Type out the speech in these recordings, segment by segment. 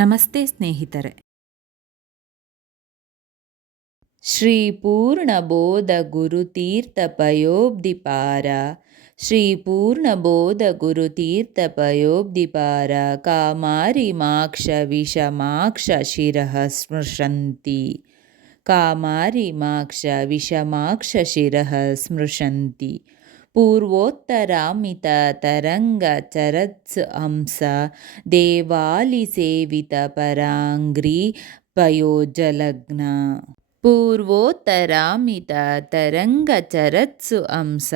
ನಮಸ್ತೆ ಸ್ನೇಹಿತರೆ. ಶ್ರೀ ಪೂರ್ಣಬೋಧ ಗುರುತೀರ್ಥ ಪಯೋಬ್ದಿಪಾರ ಶ್ರೀ ಪೂರ್ಣಬೋಧ ಗುರುತೀರ್ಥ ಪಯೋಬ್ದಿಪಾರ ಕಾಮಾರಿ ಮಾಕ್ಷ ವಿಷಮಾಕ್ಷ ಶಿರಃ ಸ್ಮೃಶಂತಿ. ಕಾಮಾರಿ ಮಾಕ್ಷ ವಿಷಮಾಕ್ಷ ಶಿರಃ ಸ್ಮೃಶಂತಿ. पूर्वोत्तरामिततरङ्गचरत्स् हंस देवालिसेवितपराङ्घ्रि पयोजलग्न। पूर्वोत्तरामिततरङ्गचरत्सु हंस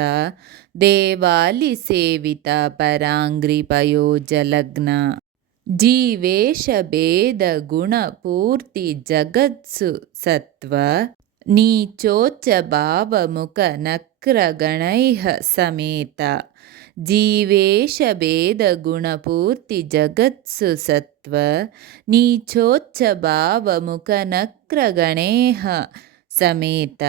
देवालिसेवितपराङ्घ्रिपयोजलग्न जीवेशभेदगुणपूर्तिजगत्सु सत्त्व नीचोच्चभावमुखनक्रगणैः समेत। जीवेशभेदगुणपूर्तिजगत्सु सत्त्व। नीचोच्चभावमुखनक्रगणैः समेत।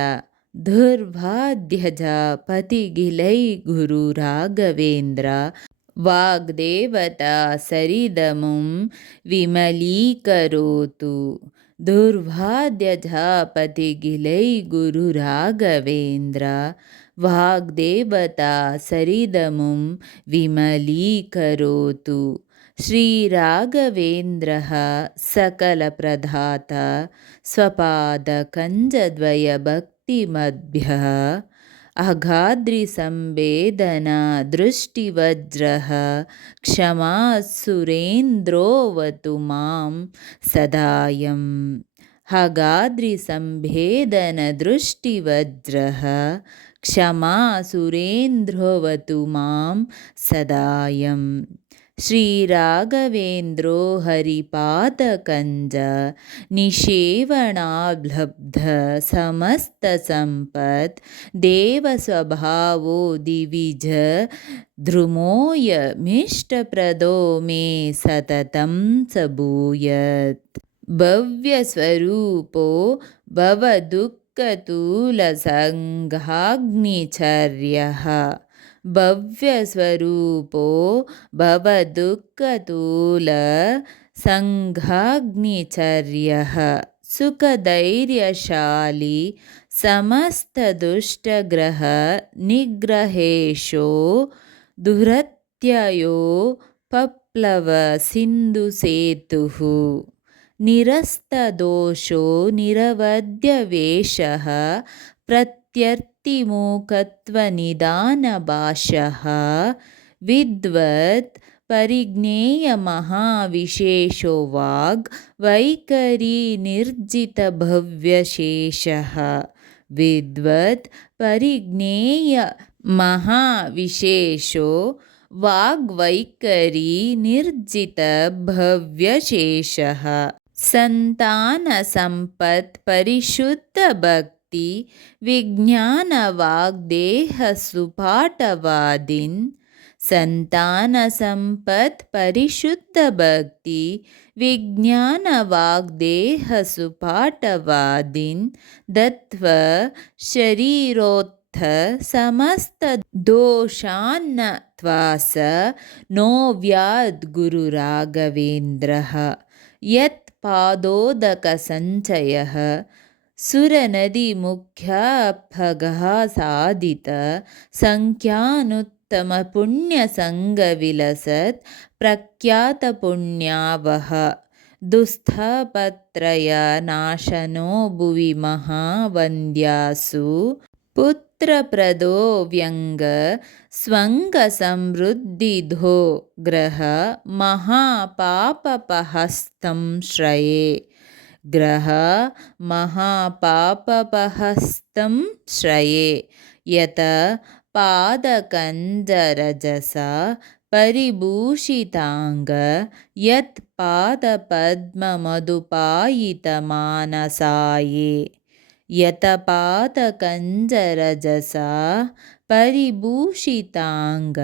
दुर्वाद्यजापतिगिलै गुरुराघवेन्द्र वाग्देवता सरिदमुं विमलीकरोतु दुर्वाद्यजापतिगिलै गुरुराघवेन्द्र। वाग्देवता सरिदमुं विमलीकरोतु। श्रीराघवेन्द्रः सकलप्रदाता स्वपादकञ्जद्वयभक्तिमद्भ्यः अगाद्रिसंवेदनदृष्टिवज्रः क्षमा सुरेन्द्रोऽवतु मां सदायम् हगाद्रिसंभेदनदृष्टिवज्रः क्षमा सुरेन्द्रोऽवतु मां सदायम् श्रीराघवेन्द्रो हरिपादकञ्ज निषेवणाब्लब्ध समस्तसम्पत् देवस्वभावो दिविज ध्रुमोऽयमिष्टप्रदो मे सततं स भूयत् भव्यस्वरूपो भवदुःखतूलसङ्घाग्निचर्यः भव्यस्वरूपो भवदुःखतूलसङ्घाग्निचर्यः सुखधैर्यशाली समस्तदुष्टग्रहनिग्रहेशो दुरत्ययो पप्लवसिन्धुसेतुः निरस्तदोषो निरवध्यवेषः प्रत्यर्तिमूकत्वनिदानभाषः विद्वत् परिज्ञेयमहाविशेषो वाग् वैखरीनिर्जितभव्यशेषः विद्वत् परिज्ञेयमहाविशेषो वाग्वैखरीनिर्जितभव्यशेषः विज्ञानवाग्देहसुपाठवादिन् सन्तानसम्पत्परिशुद्धभक्ति विज्ञानवाग्देहसुपाठवादिन् दत्त्वा शरीरोत्थ समस्तदोषान्न त्वास नो व्याद्गुरुराघवेन्द्रः यत्पादोदकसञ्चयः सुरनदीमुख्यापगः साधित सङ्ख्यानुत्तमपुण्यसङ्गविलसत् प्रख्यातपुण्यावः दुःस्थपत्रयनाशनो भुवि महावन्द्यासु पुत्रप्रदो व्यङ्ग स्वङ्गसमृद्धिधो ग्रह महापापपहस्तं श्रये ग्रह महापापपहस्तं श्रये। यत पादकञ्जरजसा परिभूषिताङ्ग यत्पादपद्ममधुपायितमानसाये यतपादकञ्जरजसा परिभूषिताङ्ग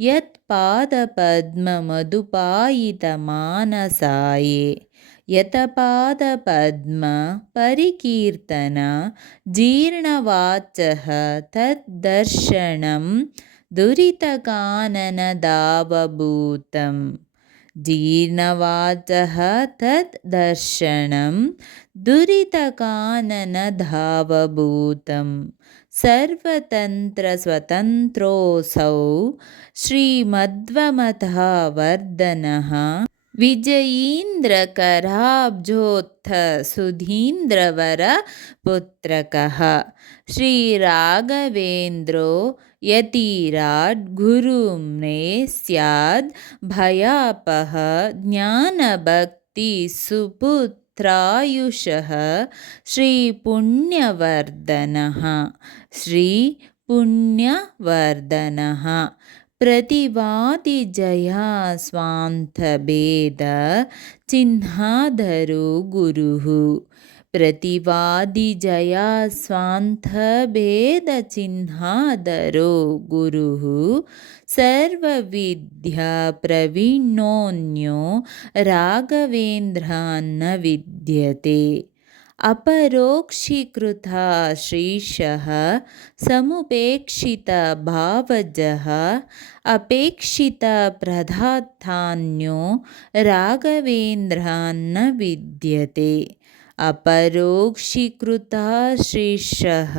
यत्पादपद्ममधुपायितमानसाये यतपादपद्मपरिकीर्तन जीर्णवाचः तद्दर्शनं दुरितकाननदावभूतं जीर्णवाचः तद् दर्शनं दुरितकाननधावभूतं सर्वतन्त्रस्वतन्त्रोऽसौ श्रीमध्वमतः वर्धनः विजयीन्द्रकराब्जोत्थसुधीन्द्रवरपुत्रकः श्रीराघवेन्द्रो यतिराट् गुरुं मे स्याद् भयापः ज्ञानभक्तिसुपुत्रायुषः श्रीपुण्यवर्धनः। श्रीपुण्यवर्धनः प्रतिवादिजया स्वान्थभेदचिह्नाधरो गुरुः। प्रतिवादिजया स्वान्थभेदचिह्नादरो गुरुः। सर्वविद्याप्रवीणोऽन्यो राघवेन्द्रान्न विद्यते अपरोक्षीकृता श्रीशः समुपेक्षितभावजः अपेक्षितप्रदार्थान्यो राघवेन्द्रान्न विद्यते। अपरोक्षीकृता श्रीशः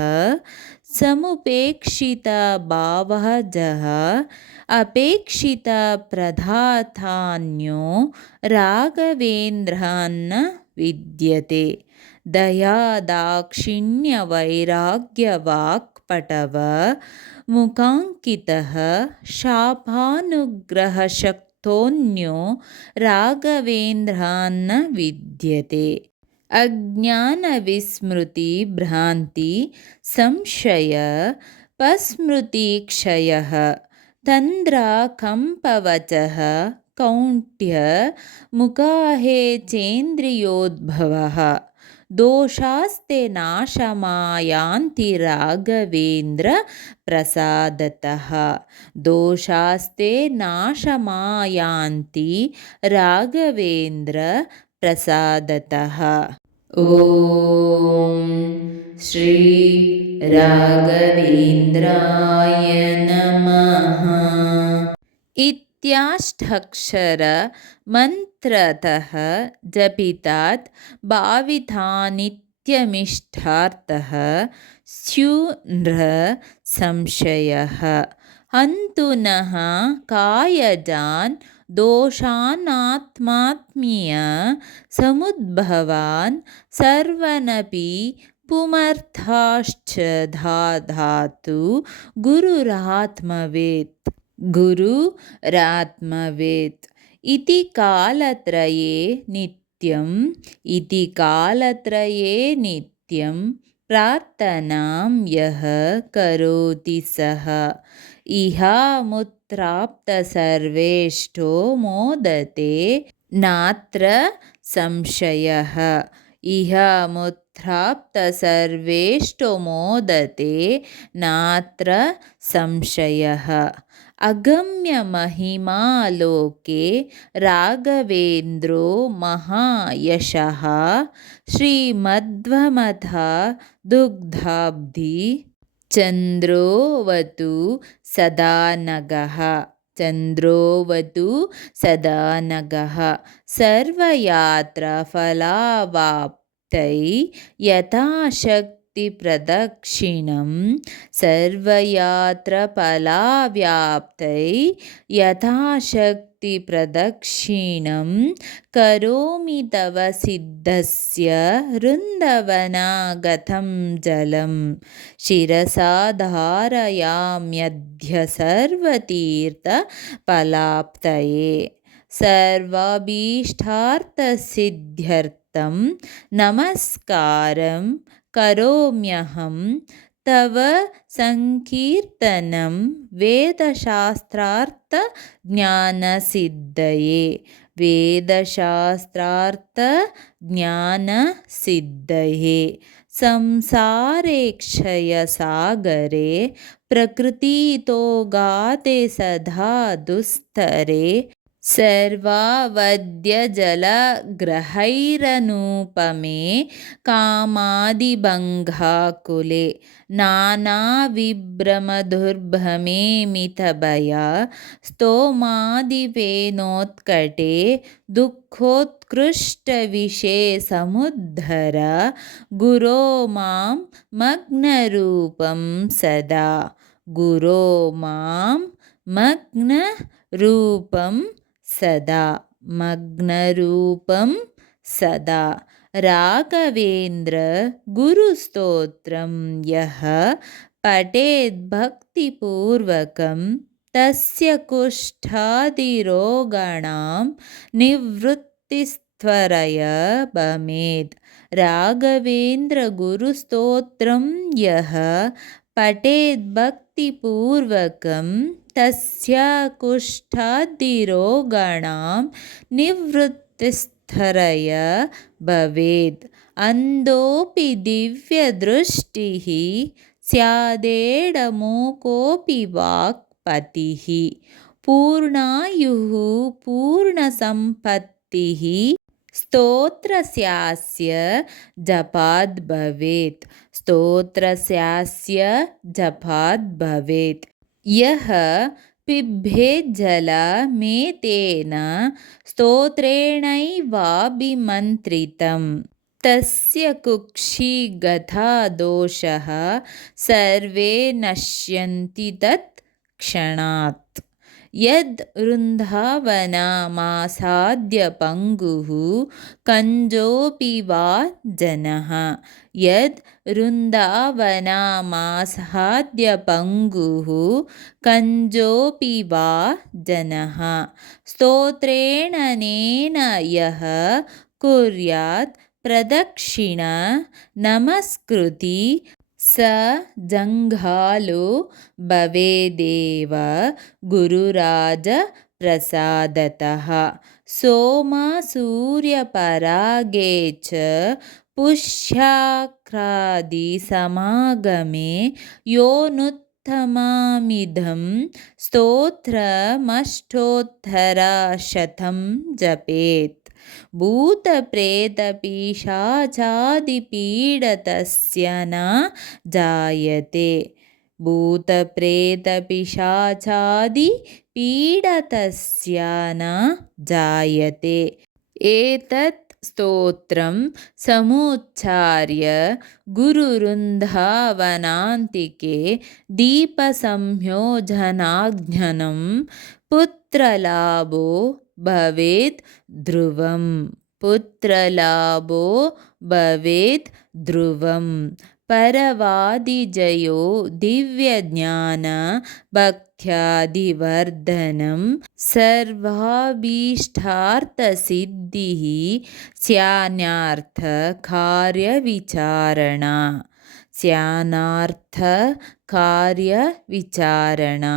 समुपेक्षितभावजः अपेक्षितप्रदार्थान्यो राघवेन्द्रान्न विद्यते दयादाक्षिण्यवैराग्यवाक्पटव मुखाङ्कितः शापानुग्रहशक्तोऽन्यो राघवेन्द्रान्न विद्यते। अज्ञानविस्मृतिभ्रान्ति संशय पस्मृतिक्षयः तन्द्राकम्पवचः कौण्ट्य मुखाहे चेन्द्रियोद्भवः दोषास्ते नाशमायान्ति राघवेन्द्रप्रसादतः। दोषास्ते नाशमायान्ति राघवेन्द्रप्रसादतः। ॐ श्री राघवेन्द्राय नमः इत्याष्टक्षरमन्त्रतः जपितात् भावितानित्यमिष्टार्थः स्युनृसंशयः हन्तुनः कायजान् दोषानात्मात्मीय समुद्भवान् सर्वनपि पुमर्थाश्च धाधातु गुरुरात्मवेत् गुरुरात्मवेत् इति कालत्रये नित्यम् इति कालत्रये नित्यं प्रार्थनां यः करोति सः। इहामुत्राप्तसर्वेष्टो मोदते नात्र संशयः। इहामुत्राप्तसर्वेष्टो मोदते नात्र संशयः अगम्यमहिमालोके राघवेन्द्रो महायशः। श्रीमध्वमथा दुग्धाब्धि चन्द्रोऽवतु सदा नगः चन्द्रोऽवतु सदा नगः सर्वयात्रफलावाप्तै यथाशक्तिप्रदक्षिणं सर्वयात्रफलाव्याप्तै यथाशक्तिप्रदक्षिणं करोमि तव सिद्धस्य वृन्दवनागतं जलं। शिरसा धारयाम्यद्य सर्वतीर्थफलाप्तये। सर्वाभीष्टार्थसिद्ध्यर्थं नमस्कारं करोम्यहं तव सङ्कीर्तनं वेदशास्त्रार्थज्ञानसिद्धये। वेदशास्त्रार्थज्ञानसिद्धये। संसारेक्षयसागरे प्रकृतितो गाते सदा दुस्तरे सर्वावद्यजलग्रहैरनुपमे कामादिभङ्गाकुले नानाविभ्रमदुर्भमे मितभया स्तोमादिवेनोत्कटे दुःखोत्कृष्टविषे समुद्धर गुरो मां मग्नरूपं सदा गुरो मां मग्नरूपं सदा मग्नरूपं सदा। राघवेन्द्रगुरुस्तोत्रं यः पठेद्भक्तिपूर्वकं तस्य कुष्ठादिरोगाणां निवृत्तिस्त्वरय भमेत् राघवेन्द्रगुरुस्तोत्रं यः पठेद्भक्तिपूर्वकं तस्य कुष्ठादिरोगाणां निवृत्तिस्थरय भवेत् अन्धोऽपि दिव्यदृष्टिः, स्यादेडमूकोऽपि वाक्पतिः। पूर्णायुः, पूर्णसम्पत्तिः, स्तोत्रस्यास्य जपाद् भवेत्। स्तोत्रस्यास्य जपाद् भवेत्। यः पिबेज्जलमेतेन स्तोत्रेणैवाभिमन्त्रितं तस्य कुक्षिगता दोषः सर्वे नश्यन्ति तत् यद् रुन्धावनमासाद्यपङ्गुः कञ्जोऽपि वा जनः। यद् रुन्दावनमासाद्यपङ्गुः कञ्जोऽपि वा जनः। स्तोत्रेणनेन यः कुर्यात् प्रदक्षिण नमस्कृति स जङ्घालो भवेदेव गुरुराजप्रसादतः। सोमसूर्यपरागे च पुष्याक्रादिसमागमे यो नुत्तमामिदं स्तोत्रमष्टोत्तरशतं जपेत् भूतप्रेतपिशाचादिपीडतस्य न जायते। भूतप्रेतपिशाचादिपीडतस्य न जायते। एतत् स्तोत्रं समुच्चार्य गुरुरुन्धावनान्तिके दीपसंयोजनाज्ञनं पुत्रलाभो भवेत् ध्रुवं पुत्रलाभो भवेत् ध्रुवं परवादिजयो दिव्यज्ञानभक्त्यादिवर्धनं सर्वाभीष्टार्थसिद्धिः स्यान्यार्थकार्यविचारणा स्यानार्थकार्यविचारणा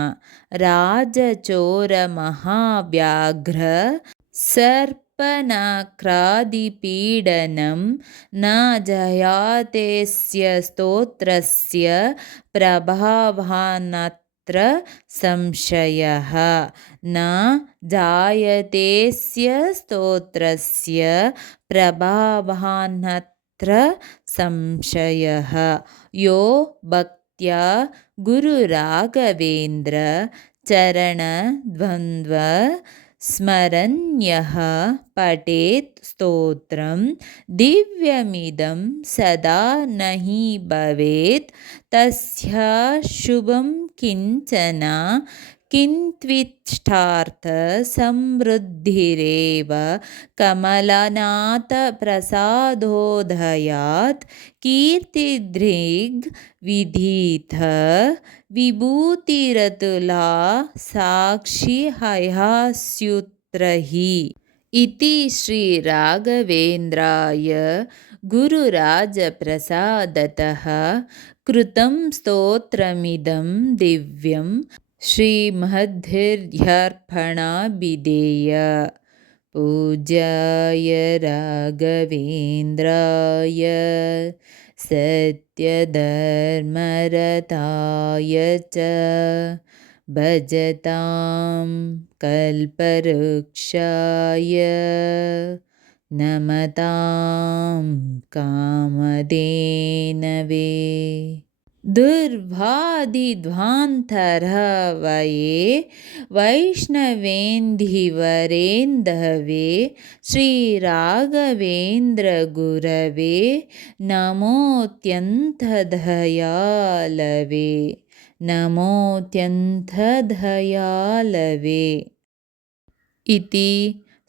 राजचोरमहाव्याघ्र सर्पनक्रादिपीडनं न जयातेस्य स्तोत्रस्य प्रभावान्नत्र संशयः न जायतेस्य स्तोत्रस्य प्रभावान्नत्र संशयः। यो भक्त्या गुरुराघवेन्द्र चरणद्वन्द्व स्मरन्यः। पठेत् स्तोत्रं दिव्यमिदं सदा न हि भवेत्। तस्य शुभं किञ्चन किन्त्विष्टार्थसमृद्धिरेव कमलनाथप्रसादोदयात् कीर्तिदृग्विधीथ विभूतिरतुला साक्षि हयास्युत्रहि। इति श्रीराघवेन्द्राय गुरुराजप्रसादतः कृतं स्तोत्रमिदं दिव्यं श्रीमद्भिर्ह्यर्पणाभिधेय पूज्याय राघवेन्द्राय सत्यधर्मरताय च भजतां कल्पवृक्षाय नमतां कामधेनवे दुर्भादिध्वान्तरवये वैष्णवेन्धिवरेन्धवे श्रीराघवेन्द्रगुरवे नमोऽत्यन्तदयालवे नमोऽत्यन्तदयालवे इति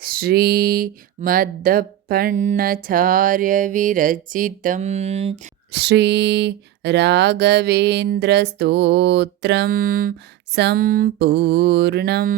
श्रीमद्दप्पण्णाचार्यविरचितं श्रीराघवेन्द्रस्तोत्रं सम्पूर्णम्